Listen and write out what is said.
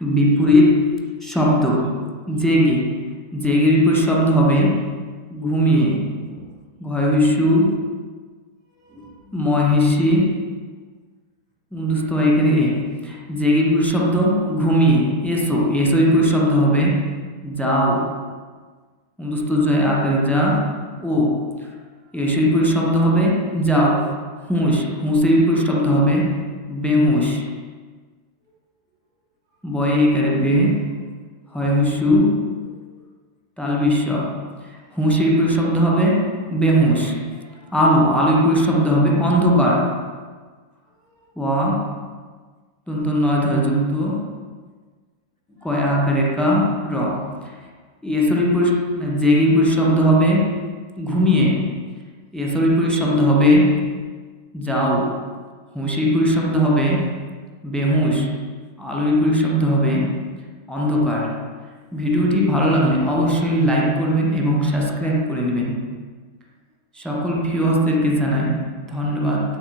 বিপরীত শব্দ জেগে, জেগের বিপরীত শব্দ হবে ঘুমিয়ে। ঘয়হস্যু মহেশি উন্দুস্ত এখানে জেগের বিপরীত শব্দ ঘুমিয়ে। এসো, এসো বিপরীত শব্দ হবে যাও। উন্দুস্ত জয় আকারে যা ও। এসো বিপরীত শব্দ হবে যাও। হুঁশ, হুঁশের বিপরীত শব্দ হবে বেহুঁশ। বয়ে একারে বে, হয়হস্যু তালবিস্য। হুঁশের বিপরীত শব্দ হবে বেহুঁশ। আলো, আলোর বিপরীত শব্দ হবে অন্ধকার। ওয়া তন্ত নয় ধযুক্ত কয় আকারে কা র। এসর বিপরীত জেগের বিপরীত শব্দ হবে ঘুমিয়ে। এসর বিপরীত শব্দ হবে যাও। হুঁশের বিপরীত শব্দ হবে বেহুঁশ। আলোর বিপরীত শব্দ হবে অন্ধকার। ভিডিওটি ভালো লাগলে অবশ্যই লাইক করবেন এবং সাবস্ক্রাইব করে নেবেন। সকল ভিউয়ার্সদেরকে জানাই ধন্যবাদ।